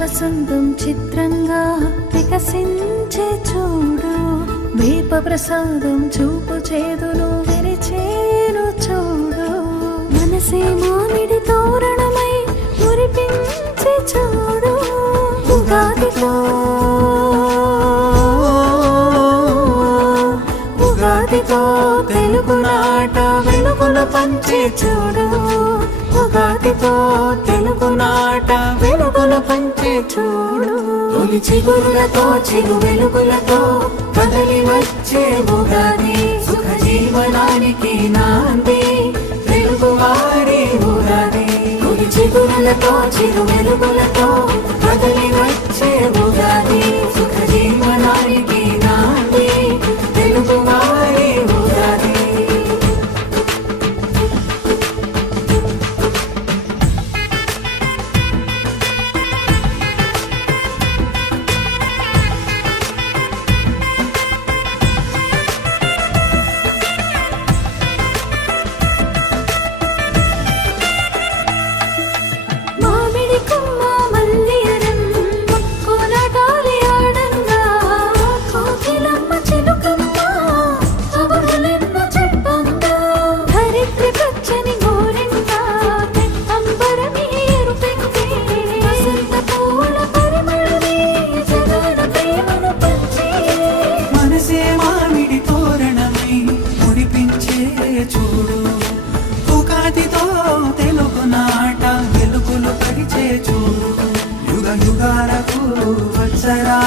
వసంతం చిత్రంగా వికసించే చూడు, వేప ప్రసాదం చూపు చేదును విరిచేను చూడు, మనసే మామిడి తోరణమై మురిపించే చూడు, ఉగాదితో ఉగాదితో తెలుగు నాట వెలుగులు పంచే చూడు, ఉగాదితో తెలుగు నాట వెలుగులు పంచే చూడు, తొలి చిగురులతో చిరు వెలుగులతో కదలి వచ్చే ఉగాది, సుఖ జీవనానికి నాంది తెలుగు వారి ఉగాది, తొలి చిగురులతో చిరు వెలుగులతో కదలి వచ్చే ఉగాది, సుఖ జీవనానికి నాంది తెలుగు వారి ఉగాది. చూడు ఉగాదితో తెలుగు నాట వెలుగులు పరిచే చూడు, యుగ యుగాలకు వత్సరా